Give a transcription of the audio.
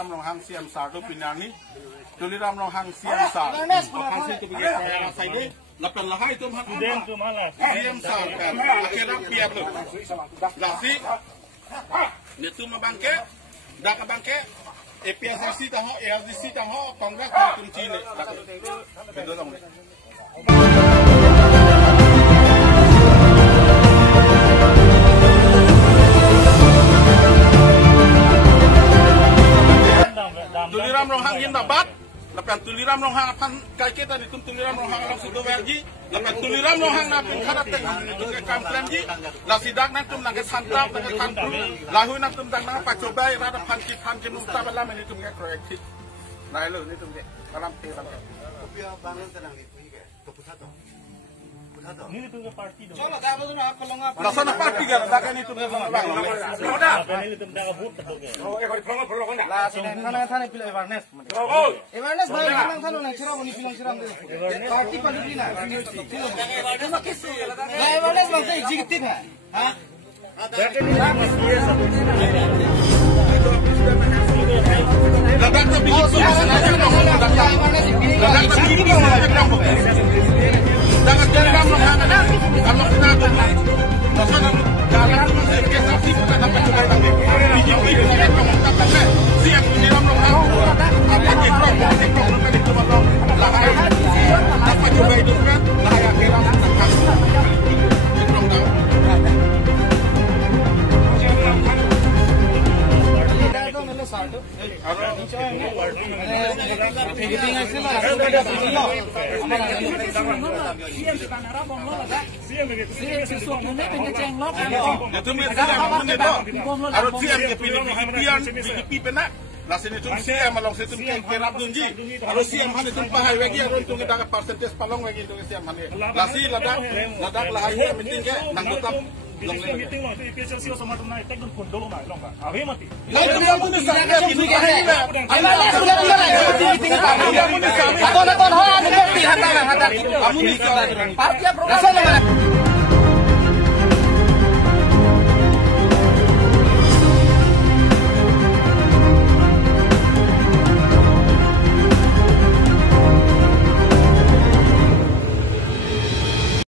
Tuliram long hang siam sar do pinani tuliram long hang siam sar hang si tu biar saya rasa ini lapan lahai tu hang Student tu malas. siam sar kan akhirnya piap lo lasi ni tu mabangke dak bangke EPSC tahu ERDC tahu kongres tu Chile betul dong tuliram long hang yin dapat lapan tuliram long hang apan kai kita di tuliram long hang langsung do verji lapan tuliram long hang napin khadat teng itu ke kampren ji la sidak nak tum nang santap nang kantu lahu nak tum nang pacobai rada panki num tabala men itu ke corrective nah lo ni tum ke kalam te kalam kopia bangun tenang itu ke pusat Ini tu ke parti dong. Coba dah betul nak kalau ngap. Laksana parti kan, dah kan itu bang. Sudah. Ini tu dah vote tu ke. Oh, ekor pelong kan. Lah sini Thana pilih awareness. Oh. Awareness baik orang thana nak cerah ni pilih cerah. Parti parti na. Awareness bang saya executive है. हाँ. Datang tu bikin sengaja jangan jangan menghangat kalau kita masalah jalan itu masih kesasi kita dapat coba lagi BJP kita mengatakan siap menyiram menghangat apa dikrok nanti cuma dong lahai dapat coba itu kan lahai akhirnya tentang dikrok tahu meeting long tu EPSC sama tu naik tak pun dulu naik long kan. Abi mati. Atau